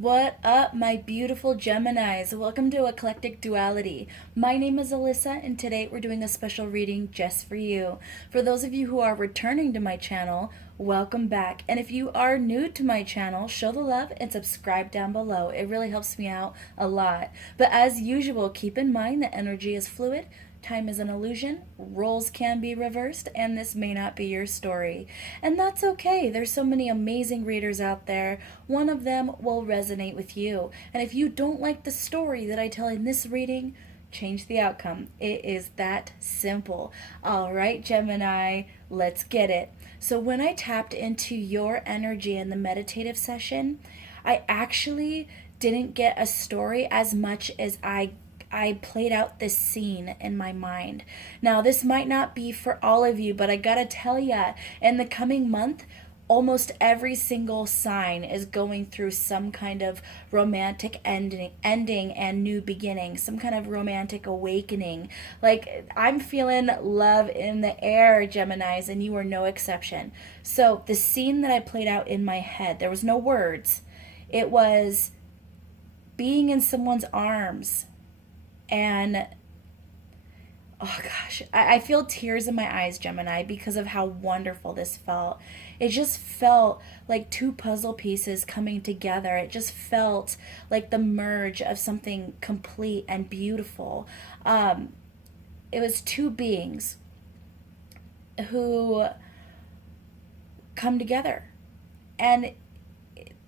What up, my beautiful Geminis? Welcome to Eclectic Duality. My name is Alyssa, and today we're doing a special reading just for you. For those of you who are returning to my channel, welcome back. And if you are new to my channel, show the love and subscribe down below. It really helps me out a lot. But as usual, keep in mind that energy is fluid. Time is an illusion, roles can be reversed, and this may not be your story. And that's okay. There's so many amazing readers out there. One of them will resonate with you. And if you don't like the story that I tell in this reading, change the outcome. It is that simple. All right, Gemini, let's get it. So when I tapped into your energy in the meditative session, I actually didn't get a story as much as I played out this scene in my mind. Now, this might not be for all of you, but I gotta tell ya, in the coming month, almost every single sign is going through some kind of romantic ending and new beginning, some kind of romantic awakening. Like, I'm feeling love in the air, Geminis, and you are no exception. So, the scene that I played out in my head, there was no words. It was being in someone's arms and oh gosh, I feel tears in my eyes, Gemini, because of how wonderful this felt. It just felt like two puzzle pieces coming together. It just felt like the merge of something complete and beautiful. It was two beings who come together, and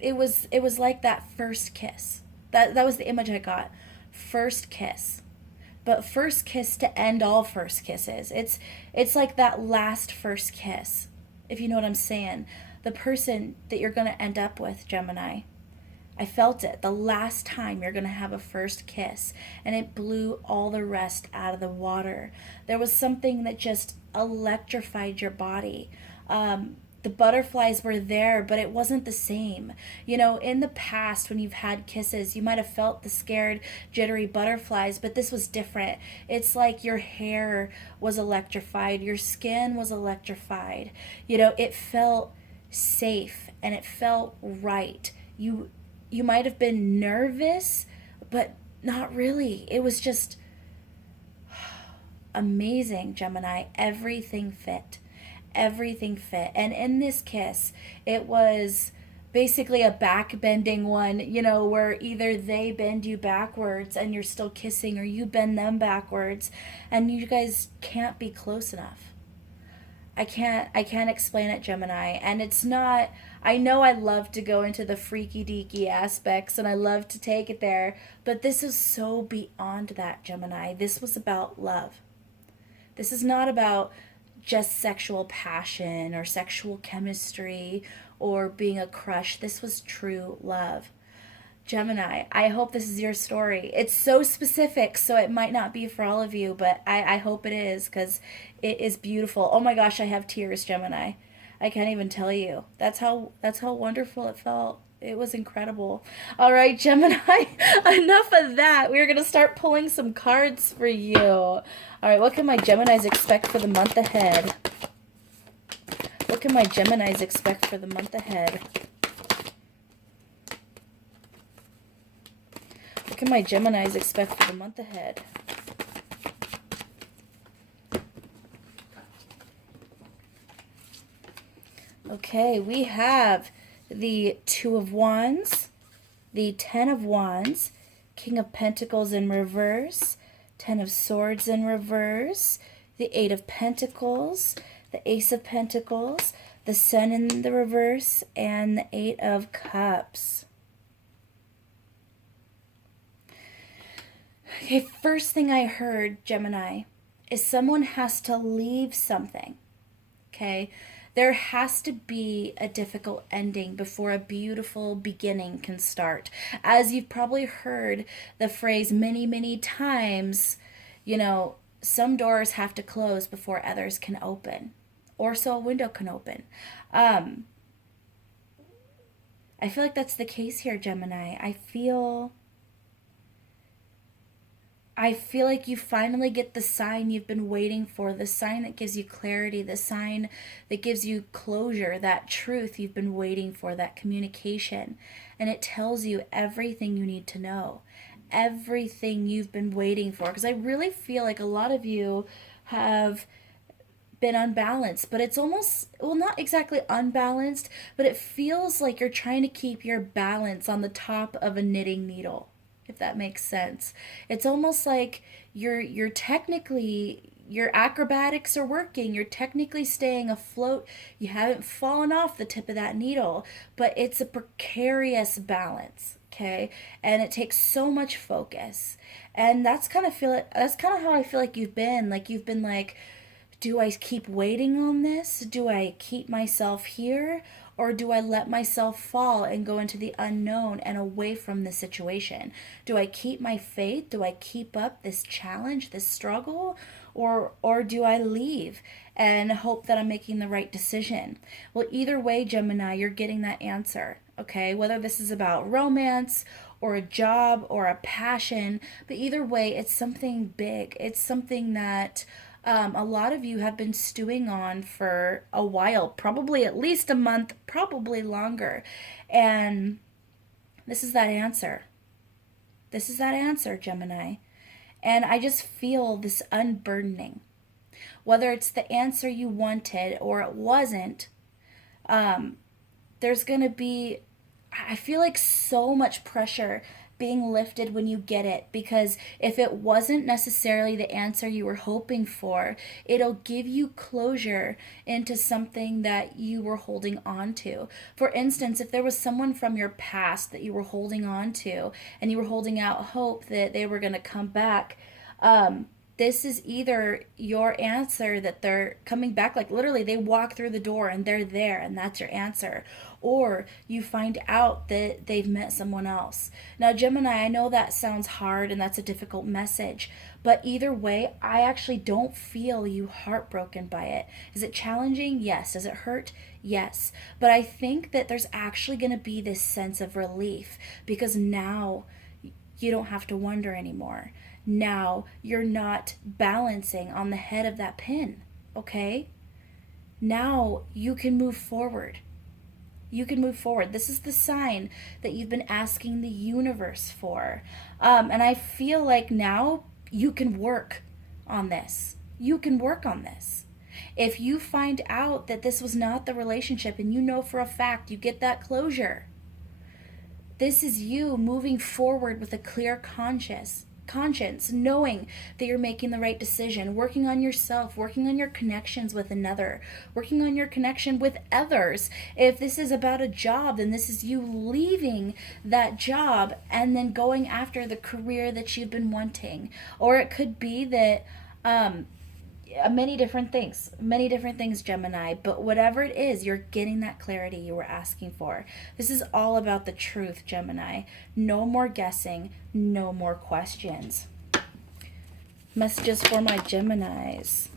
it was like that first kiss. That was the image I got. First kiss, but first kiss to end all first kisses. It's like that last first kiss, if you know what I'm saying. The person that you're going to end up with, Gemini, I felt it the last time you're going to have a first kiss, and it blew all the rest out of the water. There was something that just electrified your body. The butterflies were there, but it wasn't the same. You know, in the past, when you've had kisses, you might have felt the scared, jittery butterflies, but this was different. It's like your hair was electrified, your skin was electrified. You know, it felt safe and it felt right. You might have been nervous, but not really. It was just amazing, Gemini. Everything fit. And in this kiss, it was basically a back bending one, you know, where either they bend you backwards and you're still kissing, or you bend them backwards, and you guys can't be close enough. I can't explain it, Gemini. And it's not, I know I love to go into the freaky deaky aspects and I love to take it there, but this is so beyond that, Gemini. This was about love. This is not about just sexual passion or sexual chemistry or being a crush. This was true love. Gemini, I hope this is your story. It's so specific, so it might not be for all of you, but I hope it is, because it is beautiful. Oh my gosh, I have tears, Gemini. I can't even tell you. That's how wonderful it felt. It was incredible. All right, Gemini, enough of that. We're going to start pulling some cards for you. All right, what can my Geminis expect for the month ahead? What can my Geminis expect for the month ahead? What can my Geminis expect for the month ahead? Okay, we have the Two of Wands, the Ten of Wands, King of Pentacles in reverse, Ten of Swords in reverse, the Eight of Pentacles, the Ace of Pentacles, the Sun in the reverse, and the Eight of Cups. Okay, first thing I heard, Gemini, is someone has to leave something, okay? There has to be a difficult ending before a beautiful beginning can start. As you've probably heard the phrase many, many times, you know, some doors have to close before others can open, or so a window can open. I feel like that's the case here, Gemini. I I feel like you finally get the sign you've been waiting for, the sign that gives you clarity, the sign that gives you closure, that truth you've been waiting for, that communication. And it tells you everything you need to know, everything you've been waiting for. Because I really feel like a lot of you have been unbalanced, but it's almost, well, not exactly unbalanced, but it feels like you're trying to keep your balance on the top of a knitting needle, if that makes sense. It's almost like you're technically, your acrobatics are working, you're technically staying afloat, you haven't fallen off the tip of that needle, but it's a precarious balance, okay? And it takes so much focus. And that's kind of how I feel like you've been like, do I keep waiting on this? Do I keep myself here? Or do I let myself fall and go into the unknown and away from the situation? Do I keep my faith? Do I keep up this challenge, this struggle? Or do I leave and hope that I'm making the right decision? Well, either way, Gemini, you're getting that answer, okay? Whether this is about romance or a job or a passion, but either way, it's something big. It's something that a lot of you have been stewing on for a while, probably at least a month, probably longer. And this is that answer. This is that answer, Gemini. And I just feel this unburdening. Whether it's the answer you wanted or it wasn't, there's going to be, I feel like so much pressure being lifted when you get it, because if it wasn't necessarily the answer you were hoping for, it'll give you closure into something that you were holding on to. For instance, if there was someone from your past that you were holding on to and you were holding out hope that they were going to come back, this is either your answer that they're coming back, like literally they walk through the door and they're there and that's your answer, or you find out that they've met someone else. Now, Gemini, I know that sounds hard and that's a difficult message, but either way, I actually don't feel you heartbroken by it. Is it challenging? Yes. Does it hurt? Yes. But I think that there's actually going to be this sense of relief, because now you don't have to wonder anymore. Now you're not balancing on the head of that pin, okay? Now you can move forward. You can move forward. This is the sign that you've been asking the universe for. And I feel like now you can work on this. You can work on this. If you find out that this was not the relationship and you know for a fact, you get that closure. This is you moving forward with a clear conscience, knowing that you're making the right decision, working on yourself, working on your connections with another, working on your connection with others. If this is about a job, then this is you leaving that job and then going after the career that you've been wanting. Or it could be that many different things, Gemini, but whatever it is, you're getting that clarity you were asking for. This is all about the truth, Gemini. No more guessing, no more questions. Messages for my Geminis.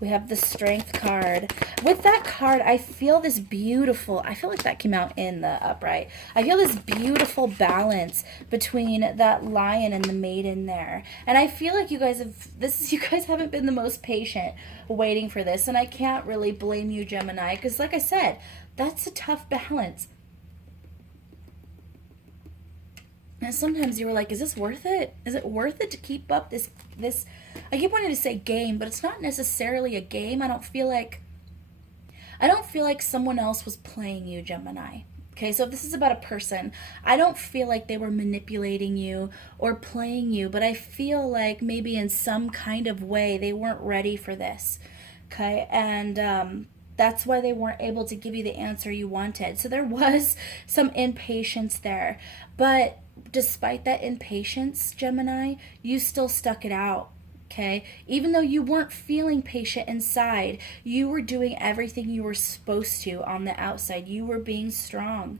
We have the Strength card. With that card, I feel this beautiful, I feel like that came out in the upright. I feel this beautiful balance between that Lion and the Maiden there. And I feel like you guys haven't been the most patient waiting for this. And I can't really blame you, Gemini, because like I said, that's a tough balance. And sometimes you were like, is this worth it? Is it worth it to keep up this I keep wanting to say game, but it's not necessarily a game. I don't feel like someone else was playing you, Gemini. Okay, so if this is about a person, I don't feel like they were manipulating you or playing you, but I feel like maybe in some kind of way they weren't ready for this. Okay, and that's why they weren't able to give you the answer you wanted. So there was some impatience there. But despite that impatience, Gemini, you still stuck it out. Okay? Even though you weren't feeling patient inside, you were doing everything you were supposed to on the outside. You were being strong.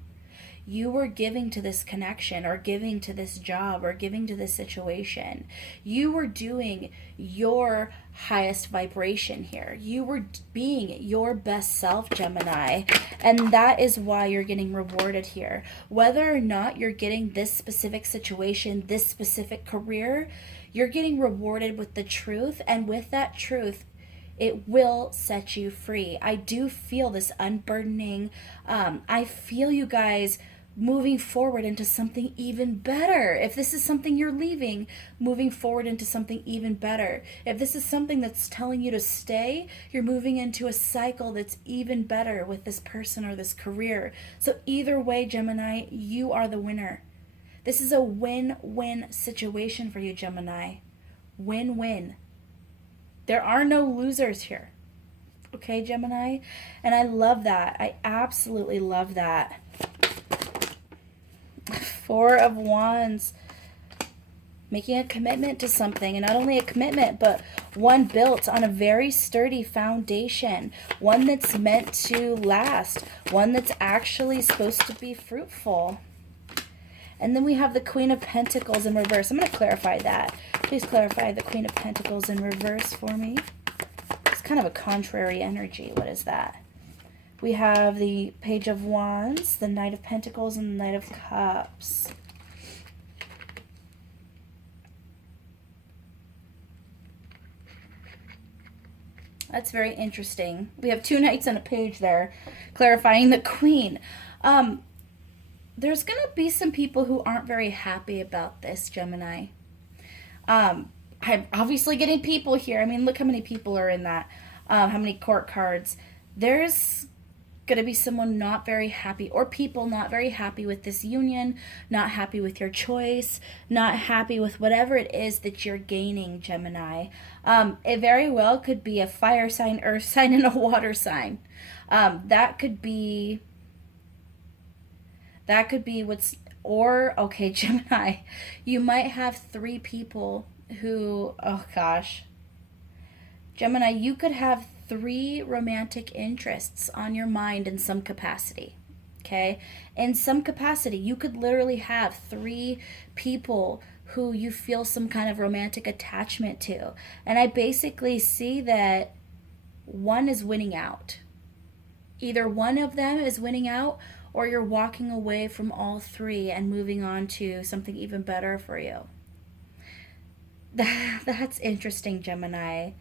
you were giving to this connection, or giving to this job, or giving to this situation. You were doing your highest vibration here. You were being your best self, Gemini. And that is why you're getting rewarded here. Whether or not you're getting this specific situation, this specific career, you're getting rewarded with the truth. And with that truth, it will set you free. I do feel this unburdening. I feel you guys moving forward into something even better. If this is something you're leaving, moving forward into something even better. If this is something that's telling you to stay, you're moving into a cycle that's even better with this person or this career. So either way, Gemini, you are the winner. This is a win-win situation for you, Gemini. Win-win. There are no losers here. Okay, Gemini? And I love that. I absolutely love that. Four of Wands. Making a commitment to something. And not only a commitment, but one built on a very sturdy foundation. One that's meant to last. One that's actually supposed to be fruitful. And then we have the Queen of Pentacles in reverse. I'm going to clarify that. Please clarify the Queen of Pentacles in reverse for me. It's kind of a contrary energy. What is that? We have the Page of Wands, the Knight of Pentacles, and the Knight of Cups. That's very interesting. We have two knights and a page there, clarifying the Queen. There's going to be some people who aren't very happy about this, Gemini. I'm obviously getting people here. I mean, look how many people are in that. How many court cards. There's going to be someone not very happy, or people not very happy with this union, not happy with your choice, not happy with whatever it is that you're gaining, Gemini. It very well could be a fire sign, earth sign, and a water sign. That could be what's, or, okay, Gemini, you might have three people who, oh gosh, Gemini, you could have three romantic interests on your mind in some capacity, okay? In some capacity, you could literally have three people who you feel some kind of romantic attachment to. And I basically see that one is winning out. Either one of them is winning out, or you're walking away from all three and moving on to something even better for you. That's interesting, Gemini.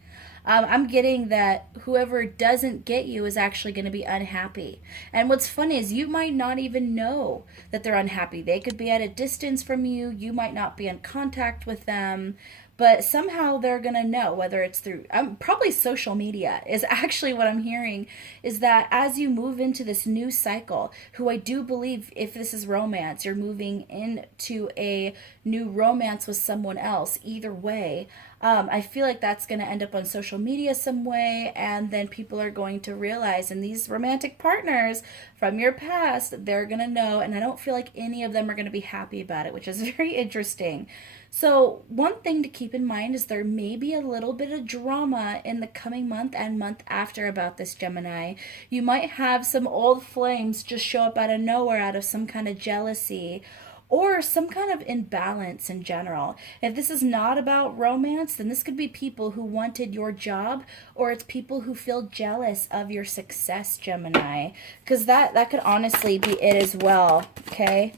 I'm getting that whoever doesn't get you is actually going to be unhappy. And what's funny is you might not even know that they're unhappy. They could be at a distance from you. You might not be in contact with them. But somehow they're going to know, whether it's through, probably social media is actually what I'm hearing, is that as you move into this new cycle, who I do believe, if this is romance, you're moving into a new romance with someone else, either way, I feel like that's going to end up on social media some way, and then people are going to realize, and these romantic partners from your past, they're going to know, and I don't feel like any of them are going to be happy about it, which is very interesting. So one thing to keep in mind is there may be a little bit of drama in the coming month and month after about this, Gemini. You might have some old flames just show up out of nowhere, out of some kind of jealousy or some kind of imbalance in general. If this is not about romance, then this could be people who wanted your job, or it's people who feel jealous of your success, Gemini. Because that could honestly be it as well, okay?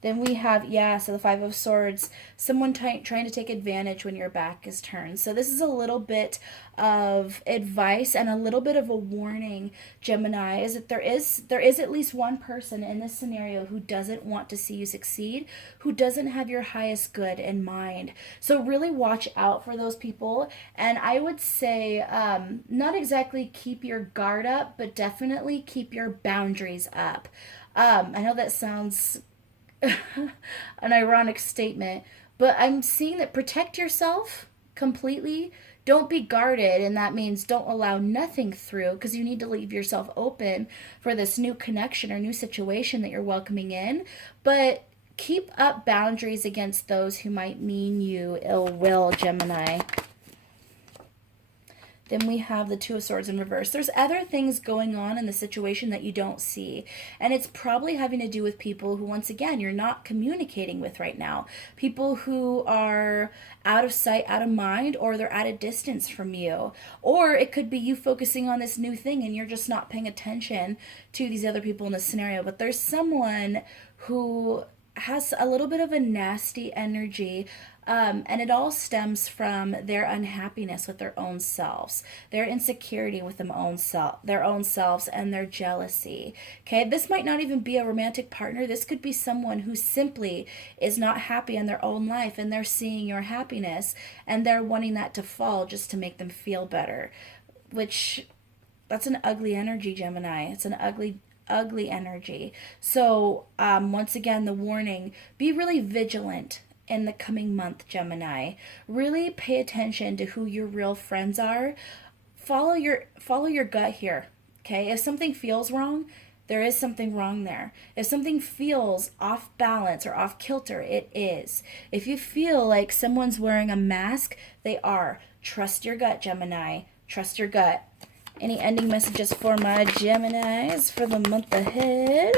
Then we have, so the Five of Swords, someone trying to take advantage when your back is turned. So this is a little bit of advice and a little bit of a warning, Gemini, is that there is at least one person in this scenario who doesn't want to see you succeed, who doesn't have your highest good in mind. So really watch out for those people. And I would say not exactly keep your guard up, but definitely keep your boundaries up. I know that sounds an ironic statement, but I'm seeing that protect yourself completely. Don't be guarded, and that means don't allow nothing through, because you need to leave yourself open for this new connection or new situation that you're welcoming in. But keep up boundaries against those who might mean you ill will, Gemini. Then we have the Two of Swords in reverse. There's other things going on in the situation that you don't see. And it's probably having to do with people who, once again, you're not communicating with right now. People who are out of sight, out of mind, or they're at a distance from you. Or it could be you focusing on this new thing and you're just not paying attention to these other people in the scenario. But there's someone who has a little bit of a nasty energy, and it all stems from their unhappiness with their own selves, their insecurity with their own selves, and their jealousy. Okay, this might not even be a romantic partner. This could be someone who simply is not happy in their own life, and they're seeing your happiness, and they're wanting that to fall just to make them feel better. Which, that's an ugly energy, Gemini. It's an ugly energy. So once again, the warning: be really vigilant in the coming month, Gemini. Really pay attention to who your real friends are. Follow your gut here. Okay, if something feels wrong, there is something wrong there. If something feels off balance or off kilter, it is. If you feel like someone's wearing a mask, they are. Trust your gut, Gemini. Trust your gut. Any ending messages for my Geminis for the month ahead?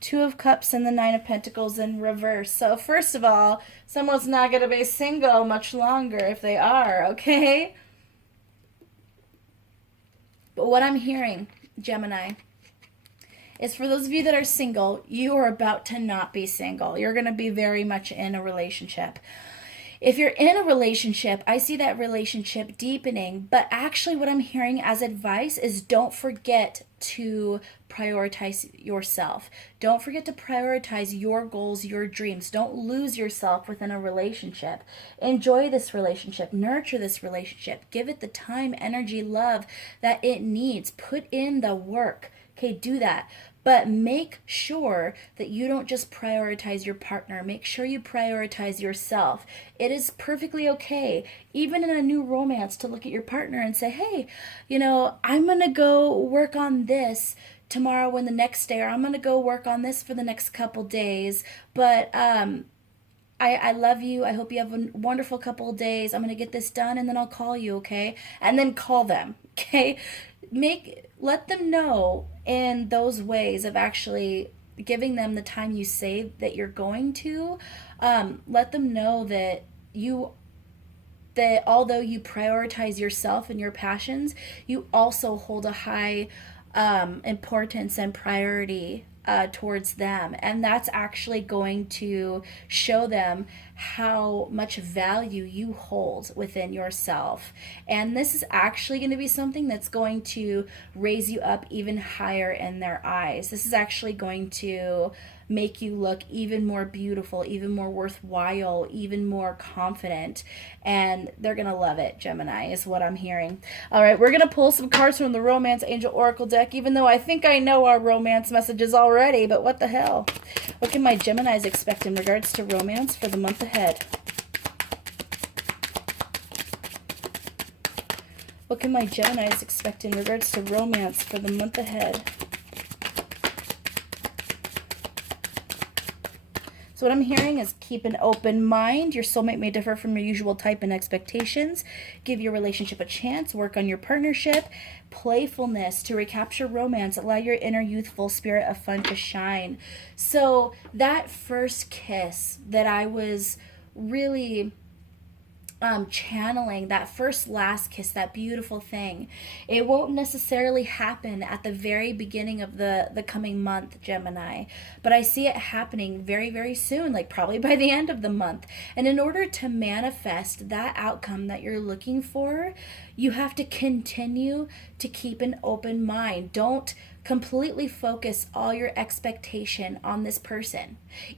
Two of Cups and the Nine of Pentacles in reverse. So first of all, someone's not going to be single much longer if they are, okay? But what I'm hearing, Gemini, is for those of you that are single, you are about to not be single. You're going to be very much in a relationship. If you're in a relationship, I see that relationship deepening, but actually what I'm hearing as advice is don't forget to prioritize yourself. Don't forget to prioritize your goals, your dreams. Don't lose yourself within a relationship. Enjoy this relationship. Nurture this relationship. Give it the time, energy, love that it needs. Put in the work. Okay, do that. But make sure that you don't just prioritize your partner. Make sure you prioritize yourself. It is perfectly okay, even in a new romance, to look at your partner and say, hey, I'm going to go work on this tomorrow and the next day, or I'm going to go work on this for the next couple days. But I love you. I hope you have a wonderful couple of days. I'm going to get this done and then I'll call you, okay? And then call them, okay? Let them know in those ways of actually giving them the time you say that you're going to. Let them know that although you prioritize yourself and your passions, you also hold a high importance and priority towards them. And that's actually going to show them how much value you hold within yourself. And this is actually going to be something that's going to raise you up even higher in their eyes. This is actually going to make you look even more beautiful, even more worthwhile, even more confident. And they're going to love it, Gemini, is what I'm hearing. All right, we're going to pull some cards from the Romance Angel Oracle deck, even though I think I know our romance messages already, but what the hell? What can my Geminis expect in regards to romance for the month ahead? What can my Geminis expect in regards to romance for the month ahead? So what I'm hearing is keep an open mind. Your soulmate may differ from your usual type and expectations. Give your relationship a chance. Work on your partnership. Playfulness to recapture romance. Allow your inner youthful spirit of fun to shine. So that first kiss that I was really channeling, that first last kiss, that beautiful thing, it won't necessarily happen at the very beginning of the coming month, Gemini, but I see it happening very, very soon, like probably by the end of the month. And in order to manifest that outcome that you're looking for, you have to continue to keep an open mind. Don't completely focus all your expectation on this person.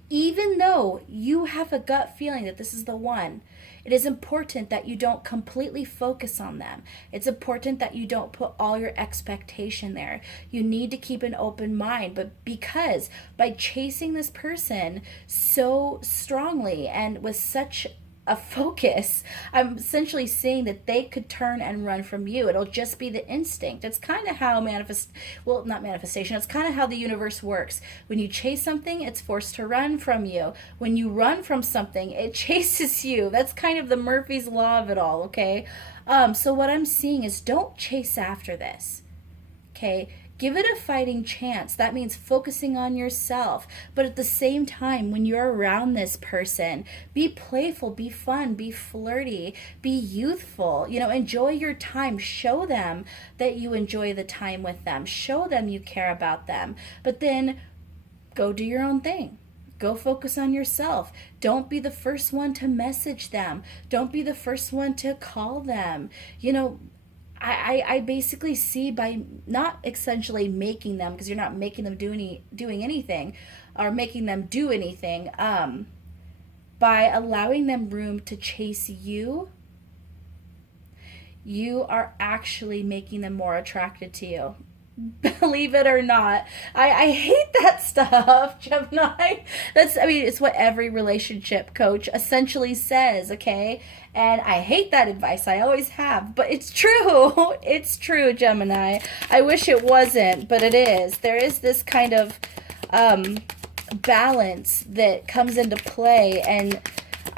Even though you have a gut feeling that this is the one, it is important that you don't completely focus on them. It's important that you don't put all your expectation there. You need to keep an open mind, but because by chasing this person so strongly and with such a focus. I'm essentially saying that they could turn and run from you. It'll just be the instinct. It's kind of how not manifestation, it's kind of how the universe works. When you chase something, it's forced to run from you. When you run from something, it chases you. That's kind of the Murphy's Law of it all, okay? So what I'm seeing is don't chase after this. Okay, give it a fighting chance. That means focusing on yourself. But at the same time, when you're around this person, be playful, be fun, be flirty, be youthful. Enjoy your time. Show them that you enjoy the time with them. Show them you care about them. But then go do your own thing. Go focus on yourself. Don't be the first one to message them. Don't be the first one to call them. I basically see, by not essentially making them, because you're not making them doing anything or making them do anything, by allowing them room to chase you, you are actually making them more attracted to you. Believe it or not. I hate that stuff, Gemini. It's what every relationship coach essentially says, okay? And I hate that advice. I always have. But it's true. It's true, Gemini. I wish it wasn't, but it is. There is this kind of balance that comes into play. And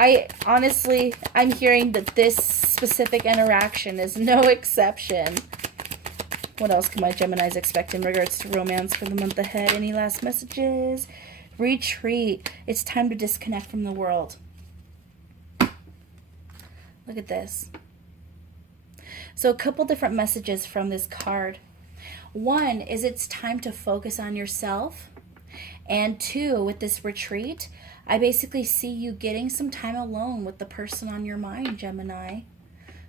I'm hearing that this specific interaction is no exception. What else can my Geminis expect in regards to romance for the month ahead? Any last messages? Retreat. It's time to disconnect from the world. Look at this. So a couple different messages from this card. One is it's time to focus on yourself. And two, with this retreat, I basically see you getting some time alone with the person on your mind, Gemini.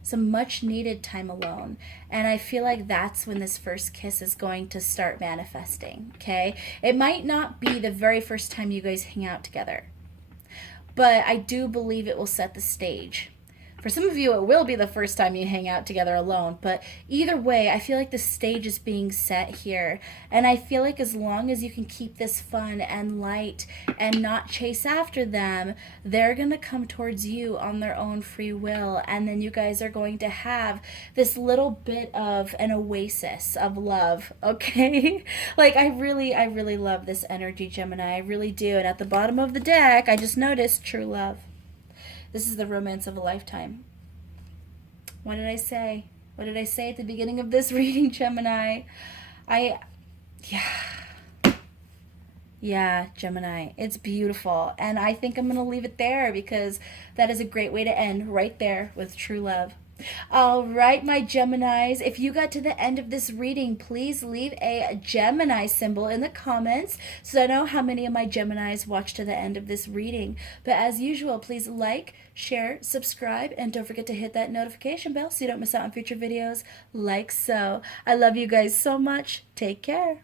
Some much needed time alone. And I feel like that's when this first kiss is going to start manifesting, okay? It might not be the very first time you guys hang out together, but I do believe it will set the stage. For some of you, it will be the first time you hang out together alone. But either way, I feel like the stage is being set here. And I feel like as long as you can keep this fun and light and not chase after them, they're going to come towards you on their own free will. And then you guys are going to have this little bit of an oasis of love, okay? Like, I really love this energy, Gemini. I really do. And at the bottom of the deck, I just noticed true love. This is the romance of a lifetime. What did I say? What did I say at the beginning of this reading, Gemini? Yeah, Gemini. It's beautiful. And I think I'm going to leave it there because that is a great way to end right there with true love. All right, my Geminis, if you got to the end of this reading, please leave a Gemini symbol in the comments so I know how many of my Geminis watched to the end of this reading. But as usual, please like, share, subscribe, and don't forget to hit that notification bell so you don't miss out on future videos like so. I love you guys so much. Take care.